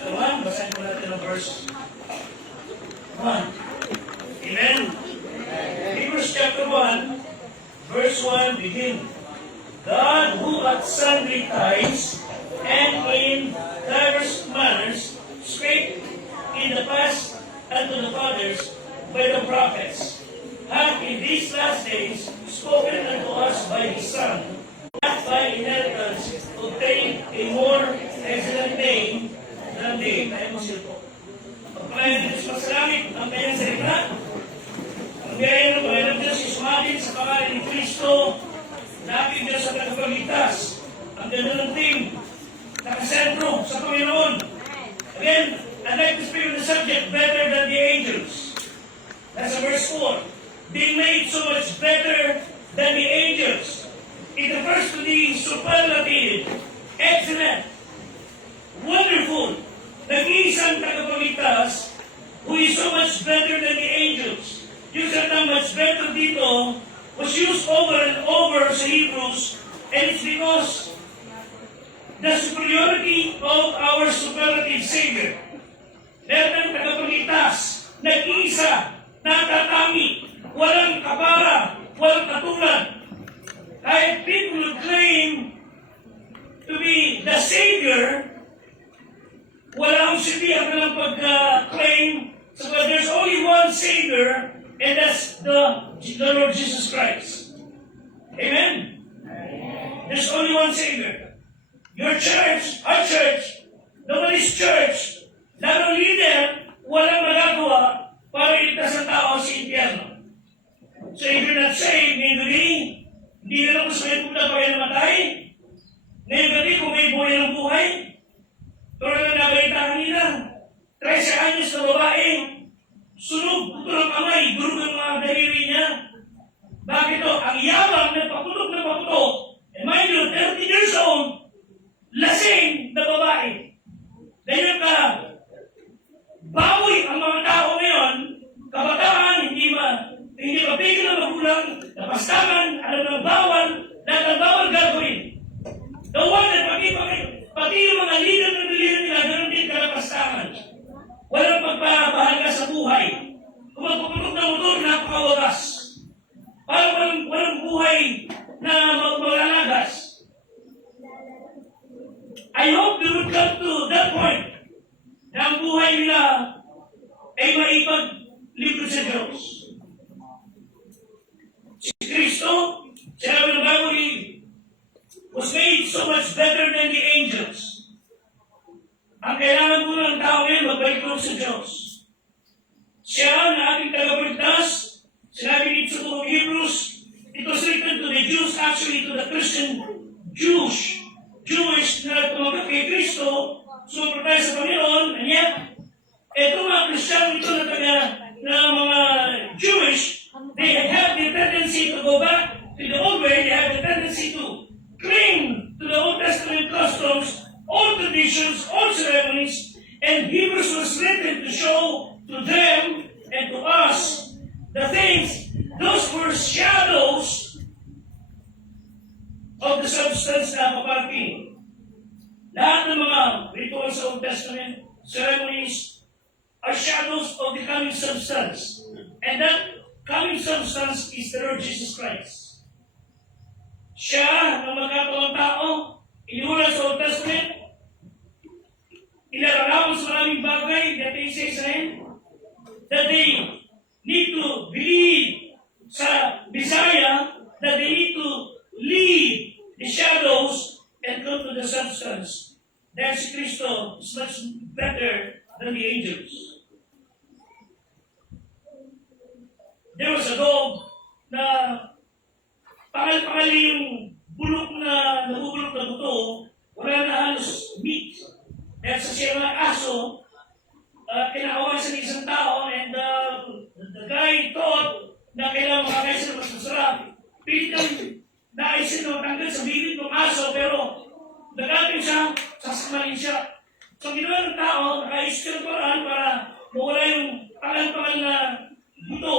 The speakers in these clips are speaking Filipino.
chapter 1, basahin ko natin ang verse 1. Amen? Hebrews chapter 1, verse 1 begin. God who at sundry times and in diverse manners spake in the past unto the fathers by the prophets, hath in these last days spoken unto us by his Son, that by inheritance obtained a more excellent name than they. Tayo mo sila po. Pagpalayan ng Diyos sa langit, ang kanyang salita, ang biyaya ng Panginoon Diyos isumatin sa pangalan ni Kristo, na aking Diyos sa tagapagligtas. Ang ganda ng team, nakasentro sa Panginoon. Again, I'd like to speak on the subject, better than the angels. That's verse 4. Being made so much better than the angels. It refers to the superlative, excellent, wonderful, nag-iisang tagapagligtas who is so much better than the angels. Yung salita much better dito was used over and over sa Hebrews, and it's because the superiority of our superlative Savior. Meron ng tagapagligtas, nag-iisa, natatangi, walang kabara, walang katulad. Kahit people who claim to be the Savior, wala akong sindi ang kanilang pag-claim. So there's only one Savior, and that's the Lord Jesus Christ. Amen? There's only one Savior. Your church, our church, nobody's church, larong leader, walang magagawa para iligtas ang tao sa impyerno. So if you're not saved, ngayong gabi, hindi ka lang gusto kayo pumunta pa kayo namatay. Ngayong gabi, kung may buhay ng buhay, tulad na nabalita kanina, 13 anyos na babae, sunog, putol ang kamay, durog ang mga daliri niya. Bakit ito? Ang yabang na paputok, and mind you, 30 years old, lasing na babae. Dahil ka, bawi ang mga tao ngayon, kabataan, hindi mapigil ang magulang, napastaman, alam na bawal, lahat ang bawal gagawin. The one that pati yung mga leader na nilira nila, ganoon din kalapastaman. Walang pagpapahaga sa buhay. Kung magpupunog na motor, napakawagas. Parang walang buhay na maglalagas. I hope they would come to that point na ang buhay nila ay maipaglibro sa Diyos. Si Kristo, sinabi ng Bible, was made so much better than the angels. Ang kailangan mo ng tao ngayon, magbalik mo sa Diyos. Siya na ating tagapagligtas, sinabi dito sa buong Hebrews, it was written to the Jews, actually to the Christian Jewish na tumagat kay Kristo, sumunod tayo sa Panginoon, and yet, itong mga Kristiyan ito na mga Jewish, they have the tendency to go back to the old way, they have the tendency to cling to the Old Testament customs, all traditions, all ceremonies, and Hebrews was written to show to them and to us the things, those were shadows of the substance na paparating. Lahat ng mga rituals sa Old Testament, ceremonies, are shadows of the coming substance. And that coming substance is the Lord Jesus Christ. Siya, ng magkatawang tao, iniwala sa Old Testament, ilararawan sa maraming bagay that they say sa him, that they need to believe sa Messiah, that they need to leave the shadows and go to the substance. That si Kristo is much better than the angels. There was a dog na pakal-pakal yung bulok na nabubulok na buto, wala na halos meat. Dahil sa siya mga aso, kinakawasan ng isang tao, and the guy thought na kailangan makakaisa na mas masarap. Pilitan naisin o tanggal sa bibig ng aso, pero nagating siya, sasamahin siya. So ginawa ng tao, nakaisip ng paraan para mawala yung pangal-pangal na buto,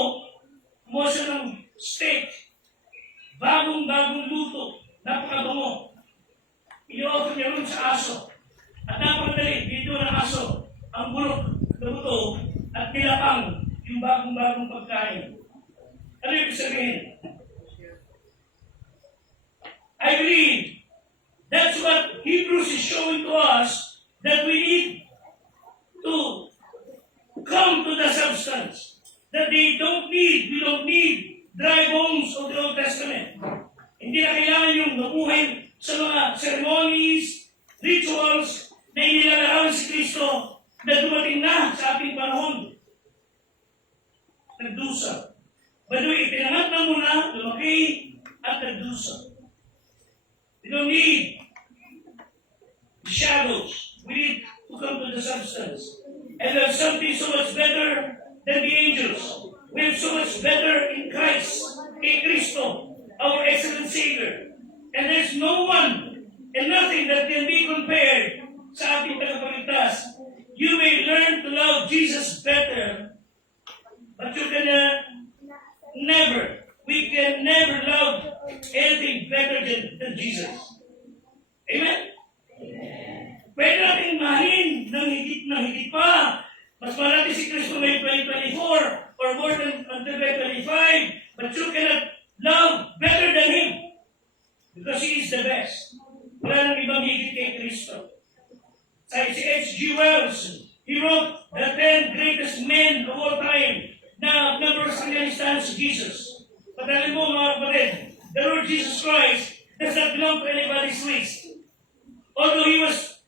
kumuha siya ng steak, bagong luto, napakabango. I-offer niya rin sa aso. At napakadali, dito bibito ng aso, ang bulok na buto, at nilapang yung bagong-bagong pagkain. Ano yung sabihin? I believe that's what Hebrews is showing to us, that we need to come to the substance. That we don't need dry bones of the Old Testament. Hindi na kailangan yung nabuhay sa mga ceremonies, rituals, na inilalarawan si Kristo na dumating na sa ating panahon. Nagdusa. Baduy, ipinangat na muna, lumaki, at nagdusa. We don't need the shadows. We need to come to the substance. And there's something so much better than the angels. We have so much better in Christ, in Cristo, our excellent Savior. And there's no one and nothing that can be compared sa ating tagapagligtas. You may learn to love Jesus better, but you can we can never love anything better than Jesus. Amen? Pwede natin mahalin ng higit pa. Mas malaki si Kristo may 2024 or more than 2025, but you cannot love better than Him because He is the best. Wala nang ibang higit kay Kristo. Sa si H.G. Wells, he wrote the 10 greatest men of all time na number sa kanyang listahan si Jesus. Patagalin mo mga kapatid, the Lord Jesus Christ does not belong to anybody's list. Although He was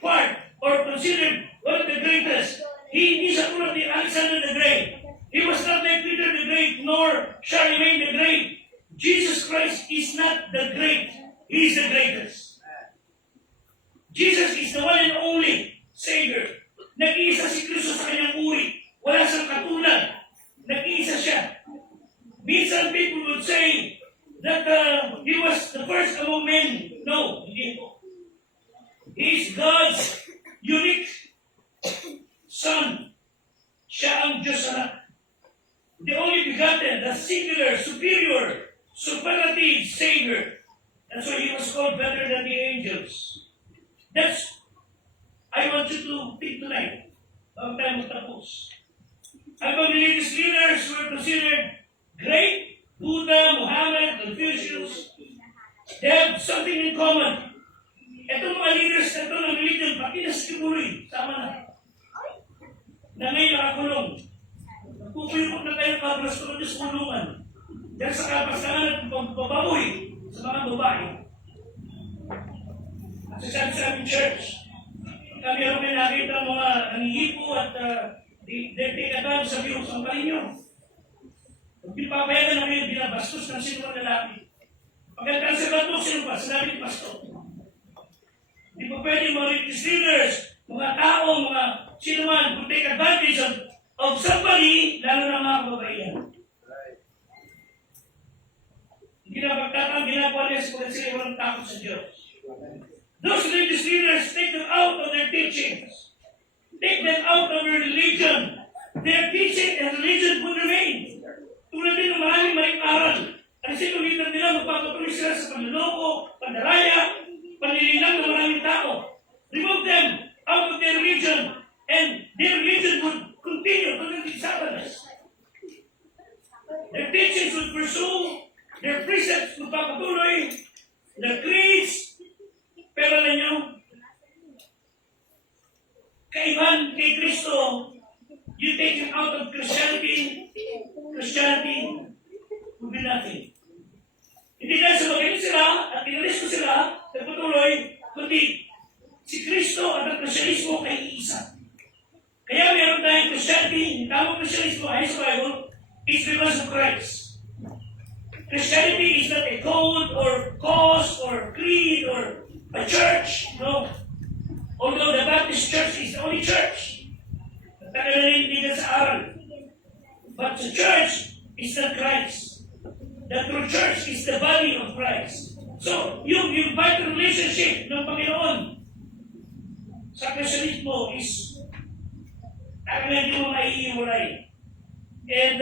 part or considered one of the greatest, He is not the Alexander the Great. He was not like Peter the Great nor Charlemagne the Great. Jesus Christ is not the great. He is the greatest. Jesus is the one and only Savior. Nag-iisa si Kristo sa kanyang uri. Wala siyang katulad. Nag-iisa siya. Minsan people would say that He was the first among men. No, hindi po. He is God's unique Son. Siya ang Diyos anak. The only begotten, the singular, superior, superlative Savior. That's why He was called better than the angels. That's, I want you to think tonight. Bago tayo magtapos. Ang religious leaders were considered great. Buddha, Muhammad, Confucius. They have something in common. Itong mga leaders na ito ng religion, pati na si Kibuloy, sama na. Na ngayon nakakulong. Pupuyukot na tayo kabras ko sa kulungan. Dahil sa kapasangan at pagbababoy sa mga babae. At sa aming church, kami may nakita mga nangihipo at they take advantage sa virus ang palinyo. Kung pipapayagan na kayo, binabastos ng sino ng lalaki. Pagkakal sa bato, sino pa? Sinabi ni Pastor. Hindi po pwede mga religious leaders, mga tao, mga sino man, who take advantage of somebody, lalo na mga kababaihan. Hindi na pagkatang ginagawa niya sa sila walang takot sa Diyos. Those religious leaders, take them out of their teachings. Take them out of their religion. Their teaching and religion would remain. Tulad din ng maraming aral. Ang sinulitan nila, magpapatuloy sila sa panluloko, pandaraya, panlilinlang ng maraming tao. Remove them out of their religion, and their religion would continue to be Satanist. Their teachings would pursue, their precepts would papatuloy, their creeds, pero alam nyo, kaibahan kay Kristo, you take him out of Christianity will be nothing. Hindi dahil sa magaling sila at inalis ko sila, nagpatuloy, kundi si Kristo at ang Krisyanismo ay iisa. Kaya meron tayong Christianity, yung tamang Krisyanismo ay sa Bible, is because of Christ. Christianity is not a code or cause or creed or a church, no. Although the Baptist Church is the only church, nagtagalaninindigan sa aral. But the church is not Christ. The true church is the body of Christ. So, yung vital relationship ng Panginoon sa Krisyanismo is talagang hindi mo maiiwalay. And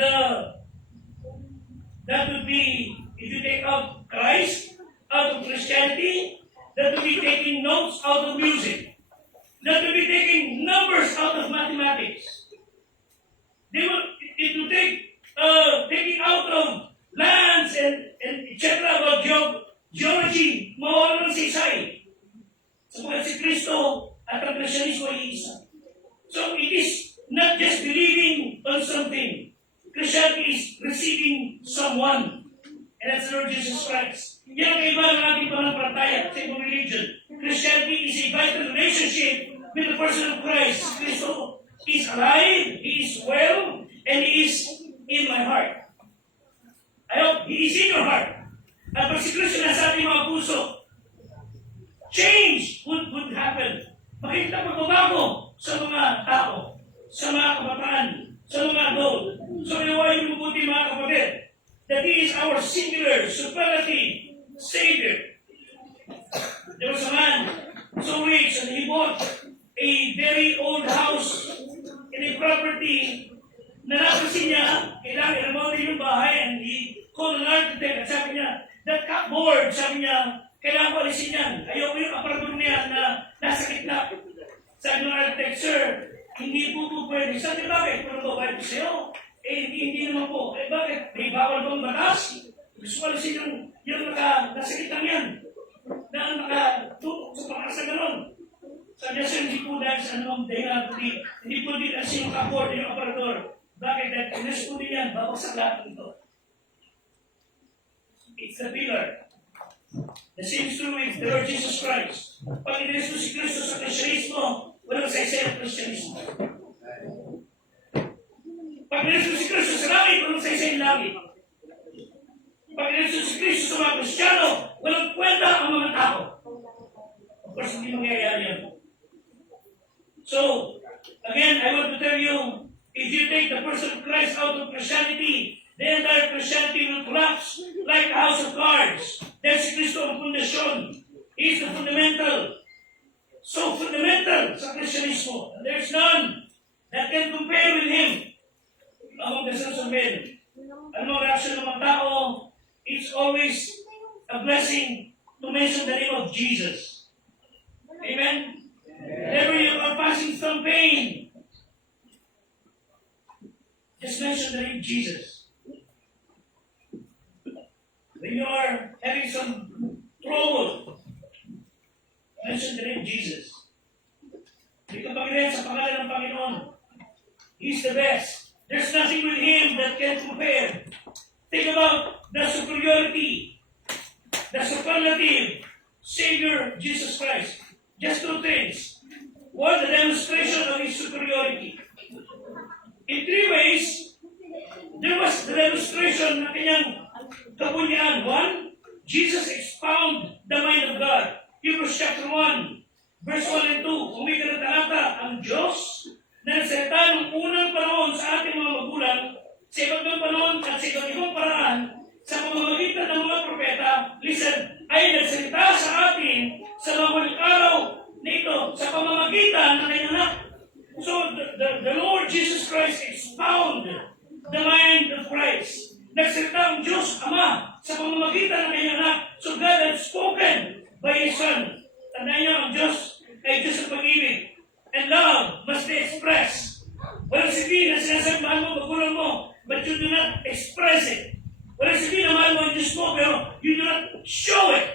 that would be, if you take out Christ out of Christianity, that would be taking notes out of music. that will be taking numbers out of mathematics. It will take taking out of lands and etc. about geology, mawala ng saysay. Sapagat si Kristo at ang Krisyanismo ay isa. So it is not just believing on something. Christianity is receiving someone. And that's the Lord Jesus Christ. Yan ang kaiba ng ating pananampalataya sa ibang religion. Christianity is a vital relationship with the person of Christ. Kristo is alive, He is well, and He is in my heart. I hope He is in your heart. At pag si Kristo nasa ating mga puso, change would happen. Makikita pagbabago sa mga tao, sa mga kabataan, sa mga adult. So, inawain mo mabuti mga kapatid, that He is our singular, superlative Savior. There was a man so rich and he bought a very old house in a property na napasin niya, kailangan i-remodel yung bahay, and he called an architect at sabi niya, that cupboard, sabi niya, kailangan ko alisin yan. Ayoko yung aparador niya na nasa gitna. Sabi ng architect, sir, hindi po pwede. Sabi niya, bakit? Kung babae ko sa'yo? Hindi naman po. Bakit? May bawal bang batas? Gusto ko alisin yung nasa gitna yan. Na nakatutok sa pakasa ganon. Sabi niya, sir, hindi po dahil sa anong dahilan, hindi po din alisin yung cupboard, yung aparador. Bakit? Dahil kinis po din yan, babagsak lahat nito. It's the pillar. The same is true with the Lord Jesus Christ. Pag iniresto si Kristo sa Krisyanismo, walang saysay ang Krisyanismo. Pag iniresto si Kristo sa langit, walang saysay ang langit. Pag iniresto si Kristo sa mga Kristiyano, walang kwenta ang mga tao. Of course, hindi mangyayari yan. So, again, I want to tell you, if you take the person of Christ out of Christianity, the entire Christianity will collapse like a house of cards. That's si Kristo ang pundasyon. He is the fundamental. So fundamental sa Krisyanismo. And there's none that can compare with Him among the sons of men. Ano ang reaction ng mga tao? It's always a blessing to mention the name of Jesus. Amen? Whenever you are passing some pain, just mention the name Jesus. When you are having some trouble, mention the name Jesus. Hindi ka pagkirayan sa pangalan ng Panginoon. He's the best. There's nothing with Him that can compare. Think about the superiority, the superlative Savior Jesus Christ. Just two things. One, the demonstration of His superiority. In three ways, there was the demonstration na kanyang kapunyan. One, Jesus expound the mind of God. Hebrews chapter 1, verse 1 and 2. Kung may talata, ang Diyos na nagsalita ng unang panahon sa ating mga magulang, sa iba't panahon at sa iba't paraan, sa pamamagitan ng mga propeta, listen, ay nagsalita sa atin sa mga huling araw nito sa pamamagitan ng kanyang anak. So, the Lord Jesus Christ expound the mind of Christ. Nagsalita ang Diyos Ama sa pamamagitan ng kanyang anak. So God had spoken by His Son. Tandaan niyo, ang Diyos ay Diyos ng pag-ibig. And love must be expressed. Walang sabihin na sinasabi mahal mo, magulang mo, but you do not express it. Walang sabihin na mahal mo ang Diyos mo, pero you do not show it.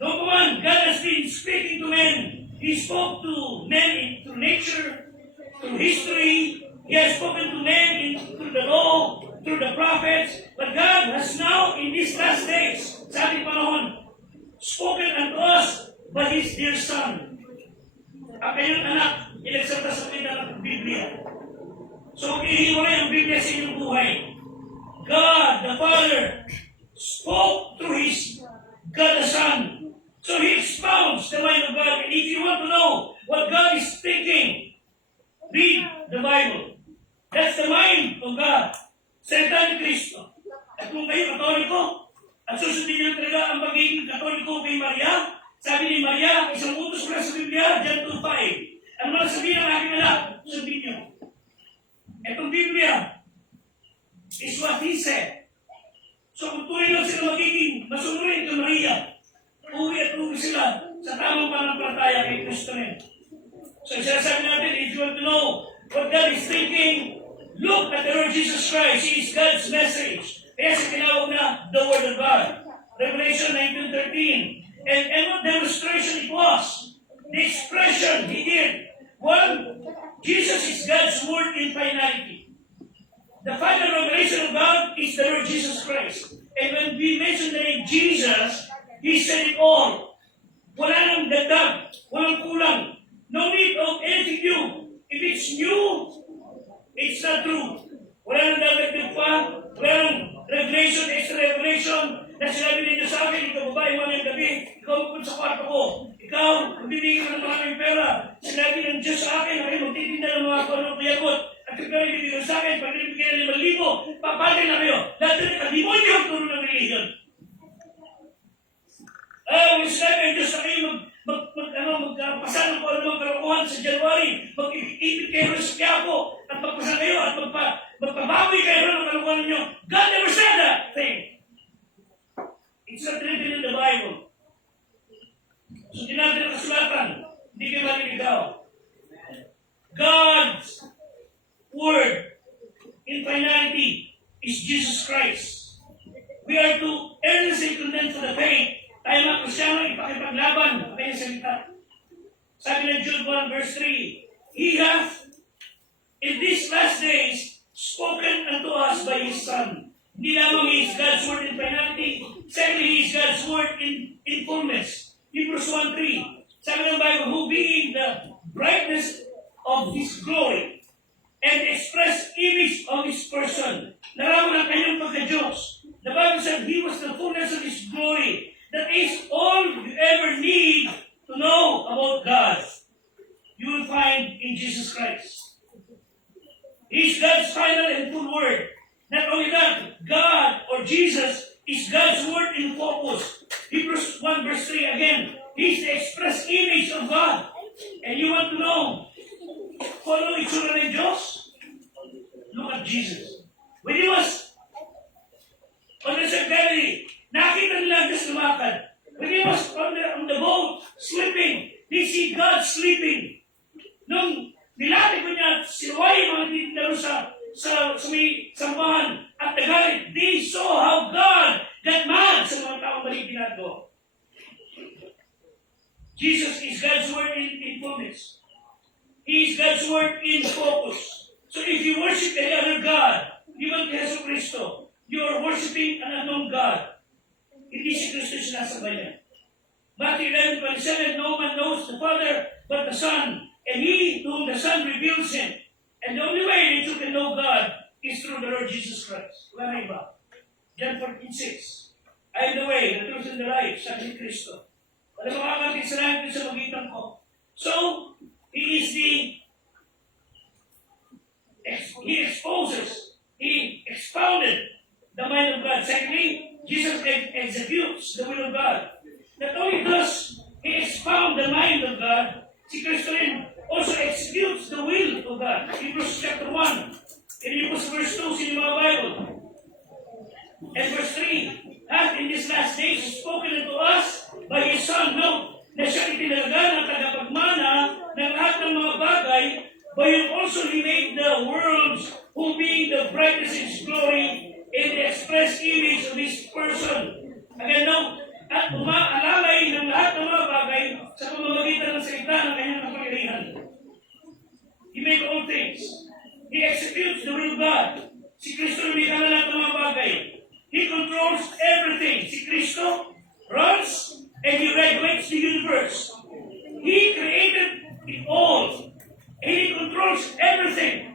Number one, God has been speaking to men. He spoke to men through nature, through history. He has spoken to men through the law, through the prophets. But God has now, in these last days, sa ating panahon, spoken unto us by His dear Son. Ang kanyang anak, inagsalta sa pinag ng Biblia. So, ihiwalay ang Biblia sa inyong buhay. God, the Father, spoke through His God the Son. So He expounds the mind of God. And if you want to know what God is thinking, read the Bible. That's the mind of God. Salita ni Kristo. At kung kayo Katoliko, at susundin niyo talaga ang pagiging Katoliko kay Maria, sabi ni Maria, isang utos ko sa Biblia, John 2:5. Ano man sabihin ng aking anak, sundin niyo. Itong Biblia is what He said. So kung tuloy lang sila magiging masunurin kay Maria, uwi at uwi sila sa tamang panampalataya kay Kristo rin. So isasabi natin, if you want to know what God is thinking, look at the Lord Jesus Christ. He is God's message. Kaya sa tinawag na the Word of God. Revelation 19:13. And what demonstration it was. The expression He did. One, Jesus is God's Word in finality. The final revelation of God is the Lord Jesus Christ. And when we mention the name Jesus, He said it all. Wala nang dagdag, walang kulang. No need of anything new. If it's new, it's not true. Wala nang dagdag pa, wala nang revelation, extra revelation, na sinabi ninyo sa akin, ikaw babae mamayang gabi, ikaw pupun sa kwarto ko, ikaw magbibigay ka ng maraming pera, sinabi ng Diyos sa akin, ay magtitinda ng mga kung kuyagot, at kung kayo ibibigay sa akin, pag ibibigay ng 5,000, papatay na kayo. Dahil na kalimonyo ang turo ng religion. Kung sinabi ang Diyos sa kayo, magpasa ng kung anumang kalokohan sa January, mag-ipit kayo sa Quiapo, at magpasa kayo, at magpabawi kayo ng kalokohan ninyo. God never said that thing. It's not written in the Bible. So, tinatin ang kasulatan, hindi kayo maliligaw. God's Word in finality is Jesus Christ. We are to earnestly contend for the faith. Tayo mga Kristyano, ipakipaglaban ang kanyang salita. Sabi ng Jude 1 verse 3, He hath in these last days spoken unto us by His Son. Hindi lamang He is God's Word in finality, secondly, He is God's Word in fullness. Hebrews 1:3, sabi ng Bible, who being the brightness of His glory and express image of His person, larawan ang kanyang pagka-Diyos. The Bible said He was the fullness of His glory. That is all you ever need to know about God. You will find in Jesus Christ. He is God's final and full Word. Not only that, God or Jesus is God's Word in focus. Hebrews 1 verse 3 again, He is the express image of God. And you want to know, kung ano itsura ng Diyos? Look at Jesus. When He was on the Galilee, nakita nila Diyos lumakad. When He was on the boat, sleeping, they see God sleeping. Nung nilapit ko niya, sinuway mga tindaro sa may sambahan at nagalit, they saw how God got mad sa mga taong maligtinat ko. Jesus is God's Word in fullness. He is God's Word in focus. So if you worship any other God, even Jesus Cristo, you are worshiping an unknown God. Hindi si Kristo sinasabay niya. Matthew 11:27, no man knows the Father but the Son, and He to whom the Son reveals Him. And the only way that you can know God is through the Lord Jesus Christ. Wala na iba. John 14:6, I am the way, the truth, and the life, sabi ni Kristo. Wala makakating sa langit sa magitan ko. So, He is He exposes, He expounded the mind of God. Secondly, Jesus executes the will of God. Not only does He expound the mind of God, si Kristo rin also executes the will of God. Hebrews chapter 1. And Hebrews verse 2, sa mga Bible. And verse 3, hath in these last days spoken unto us by His Son. Note, na siya itinalaga ng tagapagmana ng lahat ng mga bagay, but He also He made the worlds, who being the brightness of His glory, in the express image of His person. Again, note, at umaalalay ng lahat ng mga bagay sa pamamagitan ng salita ng kanyang kapangyarihan. He made all things. He executes the will of God. Si Kristo lumikha na lahat ng mga bagay. He controls everything. Si Kristo runs and He regulates the universe. He created it all. And He controls everything.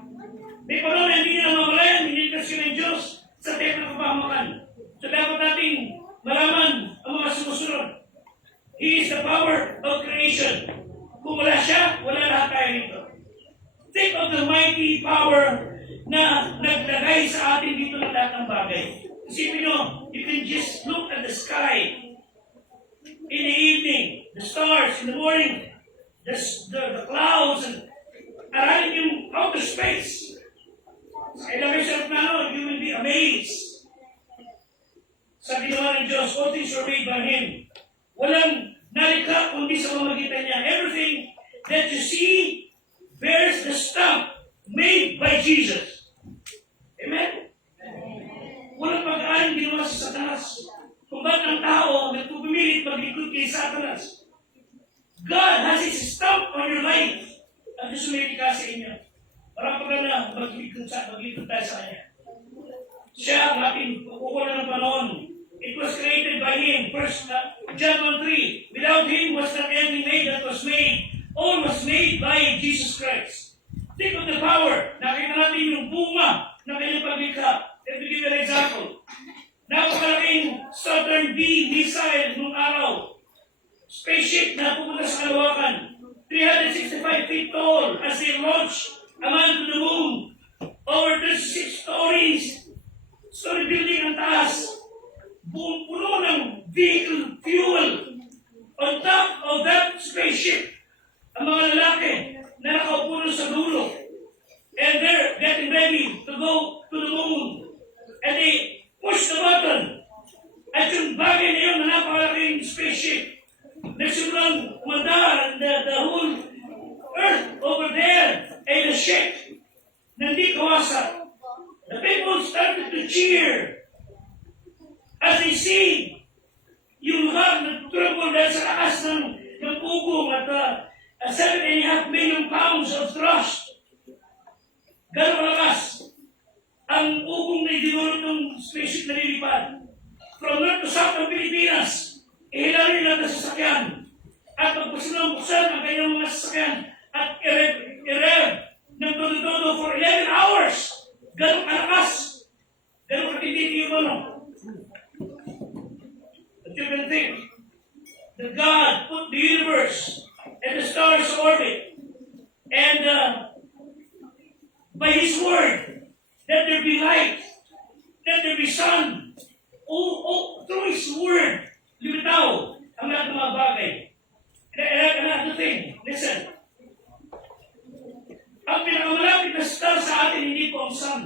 May panahon na hindi na mamalayan, hiniligtas yun ng Diyos sa tempo ng kapahamakan. So dapat natin malaman ang mga sumusunod. He is the power of creation. Kung wala siya, wala lahat tayo nito. Think of the mighty power na naglagay sa atin dito ng lahat ng bagay. Isipin nyo, you can just look at the sky in the evening, the stars in the morning, the clouds, and aralin yung outer space. Sa ilagay sa plano, you will be amazed. Sa ginawa ng Diyos, all things were made by Him. Walang nalikha kundi sa that you see bears the stamp made by Jesus. Amen? Walang pag-aaring ginawa sa Satanas. Kung ba't ang tao nagpupumilit maglingkod kay Satanas. God has His stamp on your life. Ang gusto may sa inyo. Para pag na maglingkod tayo sa Kanya. Siya ang ating kukuha ng panahon. It was created by Him. First John 1:3. Without Him was not anything made that was made. All was made by Jesus Christ. Think of the power. Nakita natin yung bunga ng kanyang paglikha. Let me give you an example. Napakalaking Saturn V missile nung araw. Spaceship na pupunta sa kalawakan. 365 feet tall as they launch a man to the moon. Over 36 stories. Story building ang taas. Buong puno ng vehicle fuel. On top of that spaceship, ang mga lalaki na nakaupo sa dulo. And they're getting ready to go to the moon. And they push the button. At yung bagay na yun na napakalaking spaceship, nagsimulang umandar the whole earth over there ay na-shake. Nandi kawasak. The people started to cheer as they see yung hub na trouble dahil sa taas ng pugong at 7.5 million pounds of thrust. Gano'ng malakas ang pugong na idinulot ng spaceship na lilipad. From north to south ng Pilipinas, ihilari nila ang sasakyan at magpasinang-buksan ang kanyang mga sasakyan at i-rev ng todo-todo for 11 hours. Gano'ng kalakas, gano'ng katititi yung ano. But you can think that God put the universe and the stars in orbit and by His word, let there be light, let there be sun. Through His word, lumitaw ang lahat ng mga bagay. And another thing, listen. Ang pinakamalapit na star sa atin, hindi po ang sun.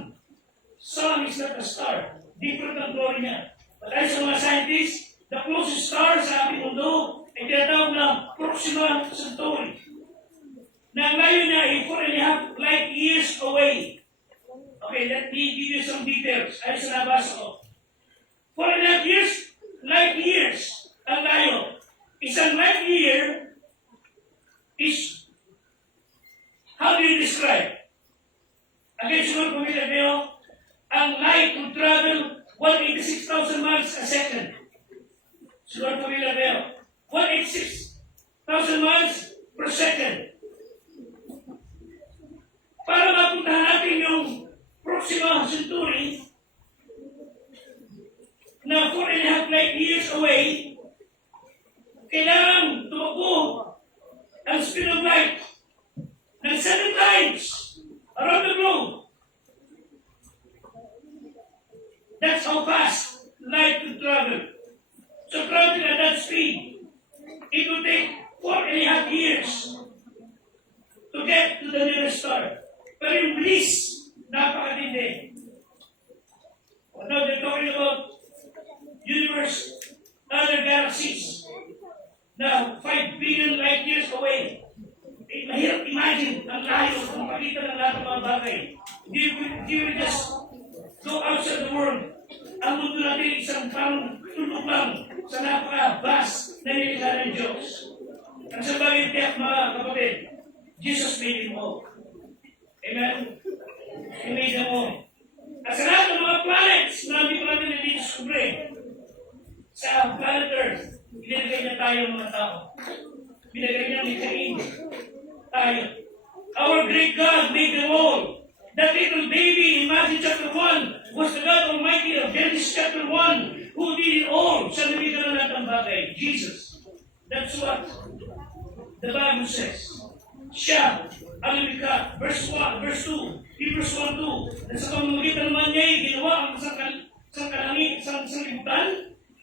Sun is not a star. Different ang glory niya. But ayon sa mga scientists, the closest star sa ating mundo ay tinatawag na Proxima Centauri. Na ngayon niya ay 4.5 light years away. Okay, let me give you some details. Ayon sa nabasa ko. 4.5 years, light years ang layo. Isang light year is, how do you describe? Again, siguro pamilya kayo, ang light will travel 186,000 miles a second. Siguro pamilya kayo, 186,000 miles per second. Para mapuntahan natin yung Proxima Centauri, na 4.5 light years away, kailangan tumakbo ang speed of light ng 7 times around the globe. That's how fast light will travel. So traveling at that speed, it will take 4.5 years to get to the nearest star. Pero yung bliss, napakatindi. Now they're talking about universe, other galaxies. Now, 5 billion light years away. Mahirap imagine ang layo kung makita ng lahat ng mga bagay. Do you just go outside the world? Ang mundo natin isang parang tulog lang sa napaka-vast na nilikha ng Diyos. Ang sa bagay tiyak mga kapatid, Jesus made him all. Amen? He made them all. At sa lahat ng mga planets na hindi pa natin nilidiscover, sa planet Earth, binigay niya tayo mga tao. Binigay niya ni Cain tayo. Our great God made them all. That little baby in Matthew chapter 1 was the God Almighty of Genesis chapter 1 who did it all. Siya nabigyan na lahat ng bagay. Jesus. That's what the Bible says. Siya ang lumikha. Verse 1, verse 2, Hebrews 1:2. Na sa pamamagitan naman niya ay ginawa ang isang libutan.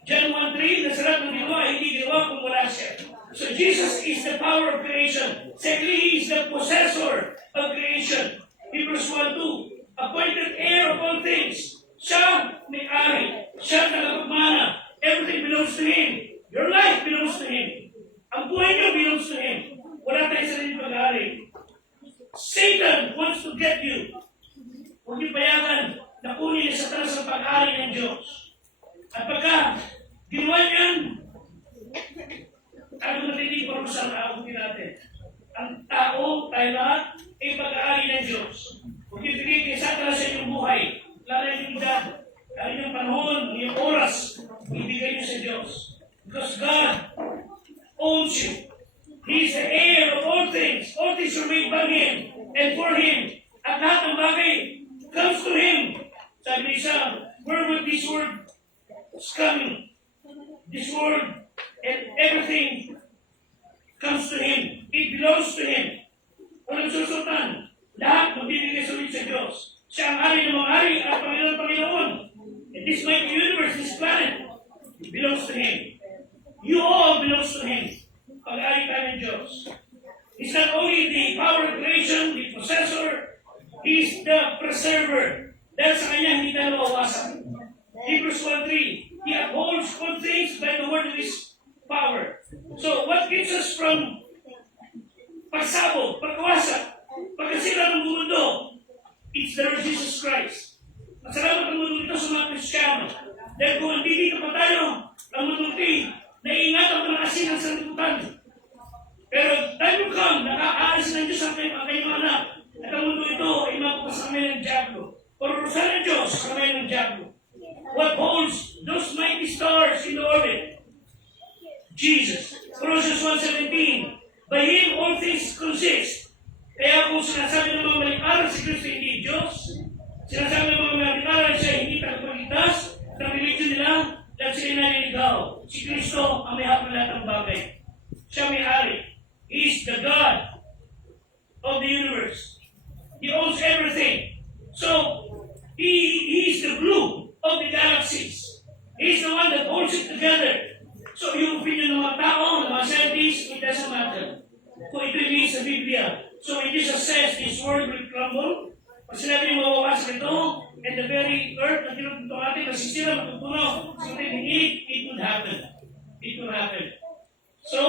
John 1:3, na sa lahat ng ginawa, hindi ginawa kung wala siya. So Jesus is the power of creation. Secondly, He is the possessor of creation. Hebrews 1:2, appointed heir of all things. Siya may-ari. Siya tagapagmana. Everything belongs to Him. Your life belongs to Him. Ang buhay niyo belongs to Him. Wala tayo sa rin pag get you. Huwag niyo payagan na kunin ni Satanas ang pag-ari ng Diyos. At pagka ginawa yan, ano natinig ko sa kaabutin natin? Ang tao, tayo lahat, ay pag-aari ng Diyos. Huwag niyo bigay kay Satanas sa inyong buhay. Lalo yung edad, lalo yung panahon, yung oras, ibigay niyo sa Diyos. Because God owns you. He is the heir of all things. All things are made by Him and for Him. At lahat ng bagay comes to Him. Sabi ni Isa, where would this word coming? This word and everything comes to Him. It belongs to Him. Walang susutan. Lahat magbibigay sa ulit sa Diyos. Siya ang hari ng mga hari at Panginoon. And this mighty universe, this planet, it belongs to Him. You all belongs to Him. Pag-ari tayo ng Diyos. He's not only the power of creation, the possessor, He's the preserver. Dahil sa Kanya, hindi tayo mawawasan. Hebrews 1:3, He upholds all things by the word of His power. So, what keeps us from pagsabog, pagkawasak, pagkasira ng mundo? It's the Lord Jesus Christ. At salamat ang mundo ito sa mga Kristiyano. Dahil kung hindi pa tayo, ang mundo naiingat ang pang-asin ng sanlibutan. Pero time will come, nakakaalis ng Diyos ang kanyang anak. At ang mundo ito ay mapupas sa kamay ng Diablo. Parurusan ng Diyos sa kamay ng Diablo. What holds those mighty stars in the orbit? Jesus. Colossians 1:17. By Him all things consist. Kaya kung sinasabi ng mga malikaran si Kristo hindi Diyos, sinasabi ng mga malikaran siya hindi tagapagligtas, ang religion nila, dahil sila naliligaw. Si Kristo ang may hapon lahat ng bagay. Siya may-ari. He is the God of the universe. He owns everything. So, He is the glue of the galaxies. He is the one that holds it together. So, yung opinion ng mga tao, ng mga scientists, it doesn't matter. Kung ito yung sa Biblia. So, when Jesus says, His word will crumble, pag sinabi yung mawawasan ito, and the very earth na tinutunto natin, masisira, matutunaw, something in it would happen. It will happen. So,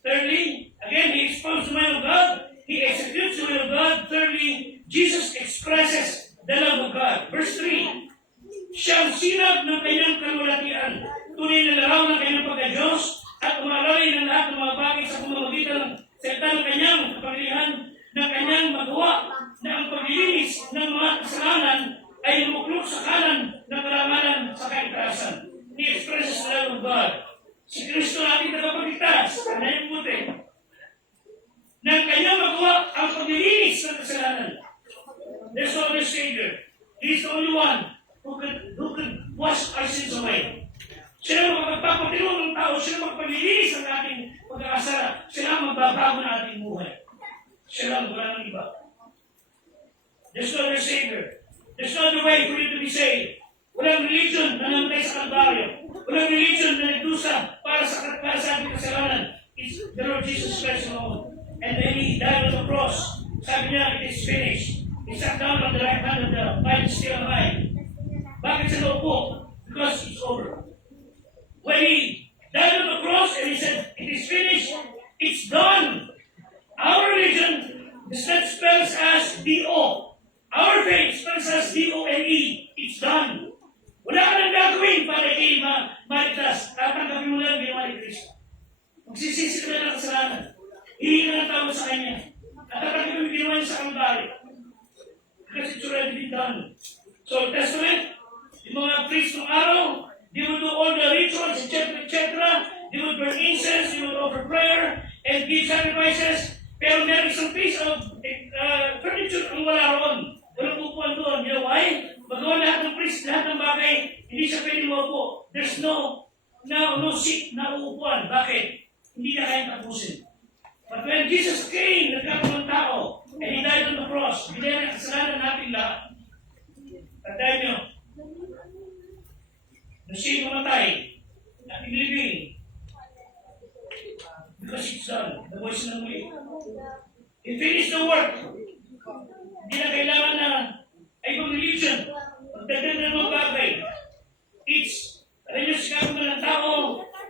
thirdly, again, He expounds the mind of God. He executes the will of God. Thirdly, Jesus expresses the love of God. Verse 3, Siyang sinag ng kanyang kalulatian, tunay na laraw ng kanyang pagka-Diyos, at umalalay ng lahat ng mga bagay sa pamamagitan ng salita ng kanyang kapangyarihan, ng kanyang magawa, na ang paglilinis ng mga kasalanan ay lumuklok sa kanan ng karangalan sa kaitaasan. He expresses the love of God. Si Kristo natin tagapagligtas, kanyang puti, ng kanyang magawa ang paglilinis ng kasalanan. There's no other Savior. He is the only one who can wash our sins away. Siya ang magpapatiro ng tao, siya ang magpaglilinis ng ating pagkakasala, siya ang magbabago ng ating buhay. Siya lang, wala ng iba. There's no other Savior. There's no other way for you to be saved. Walang religion na namatay sa Kalbaryo. Walang religion na nagdusa para sa ating kasalanan. It's the Lord Jesus Christ alone. And then He died on the cross. Sabi niya, it is finished. He sat down on the right hand of the Bible still alive. Bakit siya naupo? Because it's over. When He died on the cross and He said, it is finished, it's done. Our religion does not spell as D-O. Our faith spells as D-O-N-E. It's done. Wala ka nang gagawin para kayo maligtas. Tatanggapin mo lang ginawa ni Kristo. Magsisisi ka na ng kasalanan. Hihingi ka ng tawad sa Kanya. At tatanggapin mo ginawa niya sa Kalbaryo. Because it's already been done. So, Testament, yung mga priests ng araw, they would do all the rituals, etc., etc. They would burn incense, they would offer prayer, and give sacrifices. Pero meron isang piece of furniture ang wala roon. Walang upuan doon. You know why? Magawa lahat ng priest, lahat ng bagay, hindi siya pwede maupo. There's no seat na uupuan. Bakit? Hindi na kayang tapusin. But when Jesus came, nagkakaroon ng tao, and He died on the cross, binayad ang kasalanan natin lahat. Tandaan nyo, nung siya mamatay, nating living, because it's done, the voice ng muli. He finished the work. Hindi na kailangan na ay pang religion. Magdagdag na mga bagay. It's, alam nyo, sinabi mo ng tao,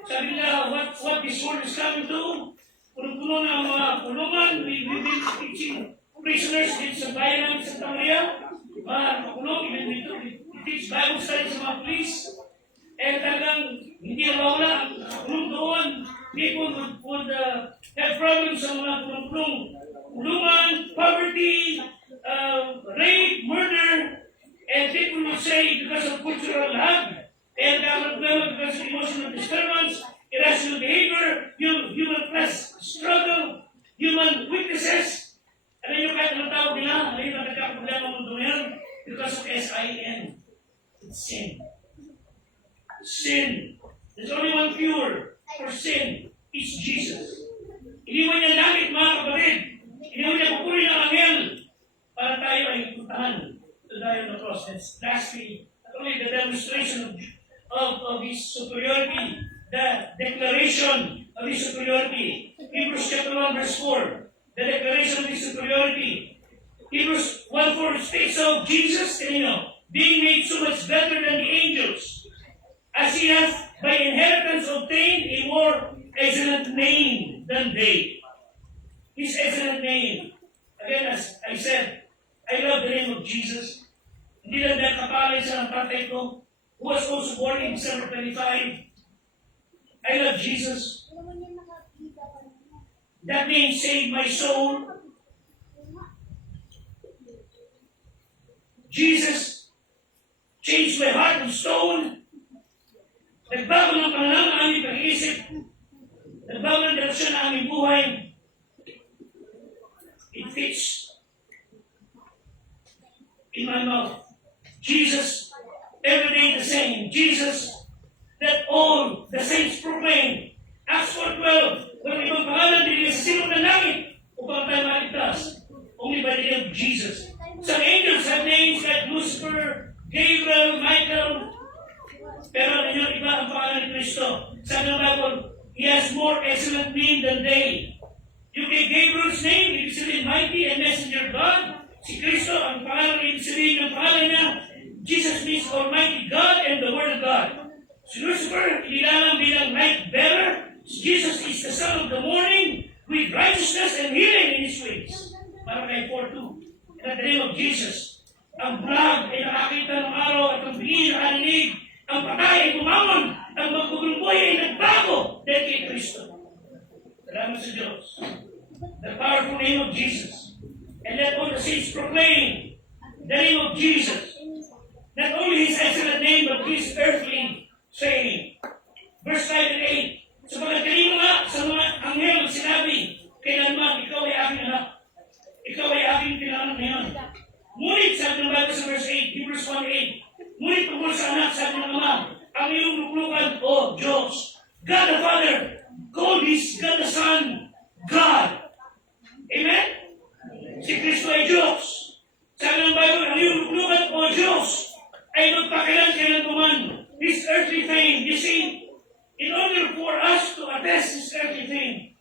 sabi nila, what this world is coming to, punong-puno na ang mga pulungan, we will be teaching prisoners dito sa bayan ng Santa Maria, makulong, even dito, teach Bible study sa mga police, and talagang hindi nawawala ang kulong doon. People would have problems sa mga kulungan, poverty, rape, murder, and people would say because of cultural lag, and because of emotional disturbance, irrational behavior, human class struggle, human weaknesses. Alam niyo kahit anong tawag nila, alam niyo na nagkakaproblema ng mundo ngayon because of SIN. It's sin. Sin. There's only one cure for sin. It's Jesus. Iniwan niya langit, mga kapatid. Iniwan niya pupuri ng anghel para tayo ay puntahan to die on the cross. That's lastly, not only the demonstration of His superiority, the declaration of His superiority. Hebrews chapter 1 verse 4, the declaration of His superiority. Hebrews 1:4 states of Jesus, being made so much better than the angels, as He hath by inheritance obtained a more excellent name than they. His excellent name. Again, as I said, I love the name of Jesus. Hindi lang dahil kapalay sa ng tatay ko, who was also born in December 25. I love Jesus. That name saved my soul. Jesus changed my heart of stone. Nagbago ng pananaw ng aming pag-iisip. Nagbago ng direksyon ng aming buhay. It fits in my mouth. Jesus, every day the same. Jesus, that all the saints proclaim. Acts 4:12, walang ibang pangalan binigay sa silong ng langit upang tayo maligtas. Only by the name of Jesus. Some angels have names like Lucifer, Gabriel, Michael, pero iba ang pangalan ni Kristo. Sabi ng Bible, He has more excellent name than they. Yung kay Gabriel's name, ibig sabihin mighty and messenger of God. Si Kristo, ang pangalan, ibig sabihin ng pangalan niya, Jesus means Almighty God and the Word of God. Si Lucifer, inilalang bilang light bearer. Jesus is the son of the morning with righteousness and healing in His ways. Malachi 4:2. In the name of Jesus, ang bulag ay nakakita ng araw at ang bigil ay narinig. Ang patay ay bumangon, ang magkukulumboy ay nagbago dahil kay Kristo. Salamat sa Diyos. The powerful name of Jesus. And let all the saints proclaim the name of Jesus. Not only His excellent name, but His earthly saying. Verse 5 and 8. Sabagat kanino nga sa mga anghel sinabi, kailanman ikaw ay aking anak. Ikaw ay aking pinanganak ngayon. Ngunit, sabi ng Bible sa verse 8, Hebrews 1:8, ngunit tungkol sa anak, sabi ng Ama, ang iyong luklukan, O Diyos, God the Father, called His God the Son, God. Amen? Si Kristo ay Diyos. Sabi ng Bible, ang iyong luklukan, O Diyos, ay magpakailan-kailanman His earthly fame. You see, in order for us to attest His earthly fame,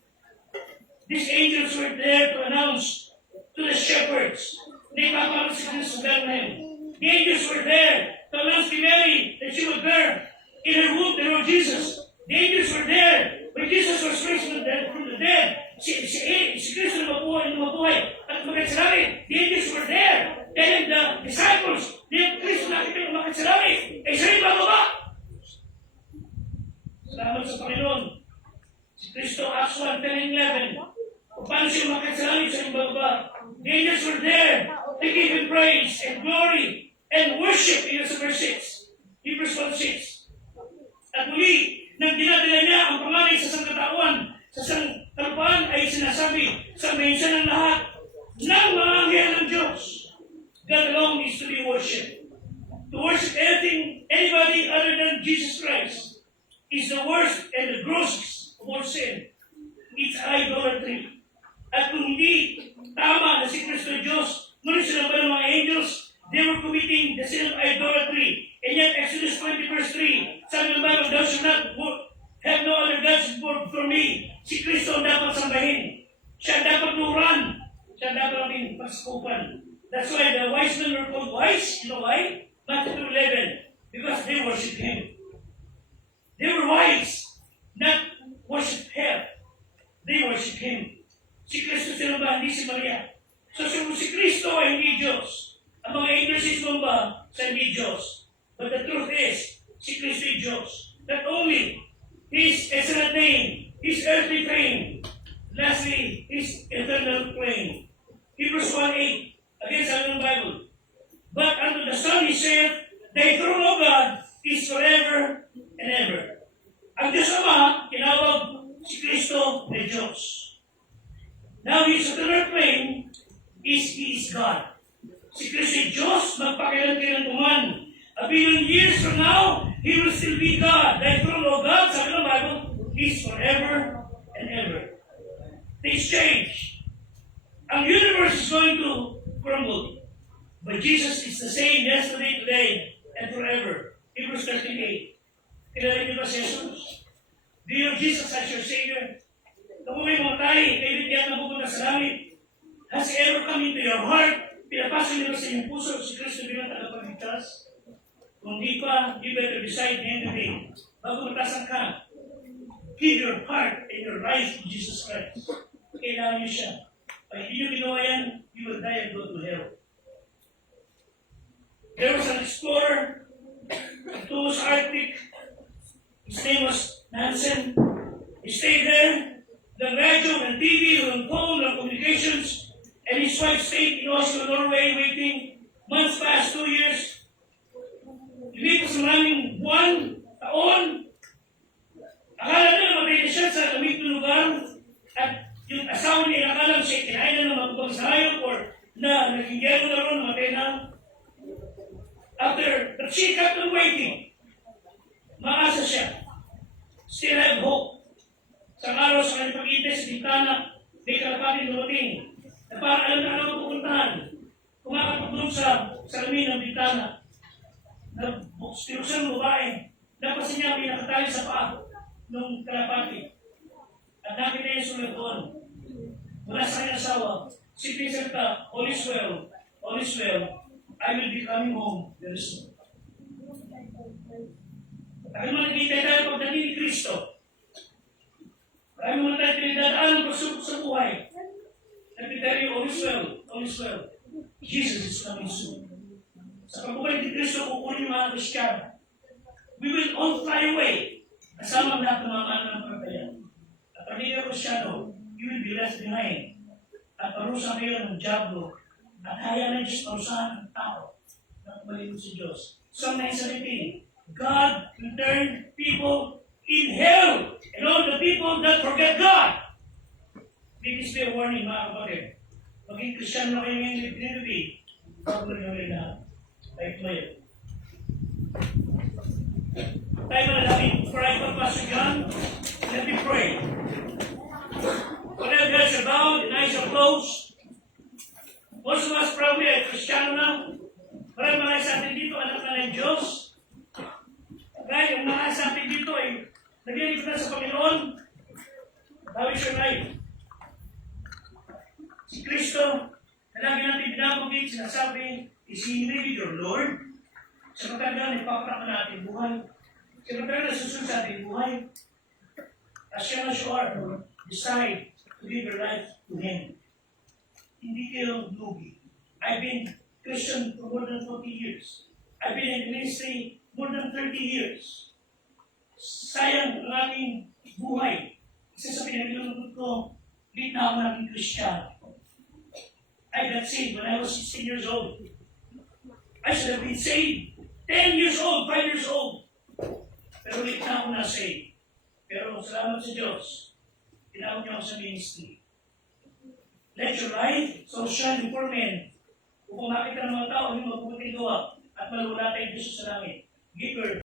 these angels were there to announce to the shepherds, they come si Kristo Bethlehem. The angels were there to announce to Mary that she would bear in her womb the Lord Jesus. The angels were there when Jesus was raised from the dead. Si Kristo na mabuhay at umakyat sa langit. The angels were there telling the disciples, the Kristo nakita umakyat sa langit, ay siya'y bababa. Salamat sa Panginoon. Si Kristo, Acts 1:10-11. Kung paano siya umakyat sa langit, siya'y bababa. The angels were there. They gave Him praise and glory and worship. In verse 6. Hebrews 1:6. At muli, nang dinadala niya ang pangalan sa sangkatauan, sa sangkatauan ay sinasabi, sabihin siya ng lahat ng mga anghel ng Diyos. God alone is to be worshipped. To worship anybody other than Jesus Christ is the worst and the grossest of all sin. It's idolatry. At kung hindi tama na si Kristo Diyos, ngunit sila ba ng mga angels, they were committing the sin of idolatry. And yet, Exodus 20 verse 3, sabi ng Bible, thou shalt not have no other gods for me. Si Kristo ang dapat sambahin. Siya dapat luran. Siya dapat natin pagsakupan. That's why the wise men were called wise. You know why? Matthew 11. Because they worship Him. They were wise, not worship Him. They worship Him. Si Kristo sinamba, hindi si Maria. So si Kristo ay hindi Diyos. Ang mga exorcism ba sa hindi Diyos? But the truth is, si Kristo ay Diyos. Not only His excellent name, His earthly fame, lastly, His eternal claim. Hebrews 1:8, again sa ng Bible. But unto the Son He saith, the throne of God is forever and ever. Ang Diyos Ama, tinawag si Kristo na Diyos. Now, His eternal claim is He is God. Si Kristo ay Diyos, magpakilan-kilan. A billion years from now, He will still be God. The throne of God, sabi ng Bible, is forever and ever. Things change. Ang universe is going to crumble. But Jesus is the same yesterday, today, and forever. Hebrews 13:8. Kilala niyo ba si Jesus? Do you know Jesus as your Savior? Kung may mamatay, kayo diyan na pupunta sa langit. Has He ever come into your heart? Pinapasok niyo ba sa inyong puso si Kristo bilang tagapagligtas? Kung di pa, you better decide the end of the day. Bago matasan ka, give your heart and your life to Jesus Christ. Kailangan niyo siya. Pag hindi niyo ginawa yan, you will die and go to hell. There was an explorer who was Arctic. His name was Nansen. He stayed there. The radio and TV and phone and communications. And his wife stayed in Oslo, Norway, waiting. Months passed, 2 years. Ilipas maraming buwan, taon. Akala nila namatay na siya sa lamig na lugar. At yung asawa niya, akala siya kinain na magpapag sa hayop or na naging yelo na ron, namatay na. But she kept on waiting. Maasa siya. Still have hope. Sa araw sa kanyang pag-intay sa bintana, may kalapatin dumating. Na parang alam na alam pupuntahan. Kumakatok doon sa salamin ng bintana. Tinuksan ng babae. Napasin niya may nakatali sa paa ng kalapati. At nakita niya yung sulat doon. Mula sa kanyang asawa, si Pinsalta, all is well, I will be coming home very soon. Dahil mo nakikita tayo pagdating ni Kristo. Dahil mo tayo pinagdadaan ng pagsubok sa buhay. Nagpitari, all is well. Jesus is coming soon. Sa pagbabalik ni Kristo, kukunin yung mga Kristiyano. We will all fly away. Kasama ang lahat ng mga mananampalataya. At pag hindi ka Kristiyano, you will be left behind. At parusa kayo ng diablo. At kaya na Diyos parusahan ng tao na kumalimot si Diyos. Psalm 9:17, God will turn people in hell and all the people that forget God. This is a warning, mga kapatid. Maging Kristiyano kayo ngayon with dignity, bago na yung lahat. Like ngayon. Tayo manalangin. For I Pastor John, let me pray. Whatever heads are bowed and eyes are closed, most of us probably ay Kristiyano na. Maraming mga sa atin dito, anak na ng Diyos. Kaya yung mga sa atin dito ay naglilig na sa Panginoon. How is your life? Si Kristo, na lagi natin binabagin, sinasabi, is He really your Lord? Sa matanda, ipapatak na natin buhay. Sa matanda, susunod sa ating buhay. As young as you are, decide to give your life to Him. Hindi kayo lugi. I've been Christian for more than 40 years. I've been in ministry more than 30 years. Sayang ang aking buhay. Isa sa pinaglulungkot ko, hindi na ako naging Christian. I got saved when I was 16 years old. I should have been saved 10 years old, 5 years old. Pero ulit na ako na-saved. Pero salamat sa Diyos, tinawag niya ako sa ministry. Let your life so shine before men. Upang makita ng mga tao yung mabubuting gawa at malula tayo Diyos sa langit. Give your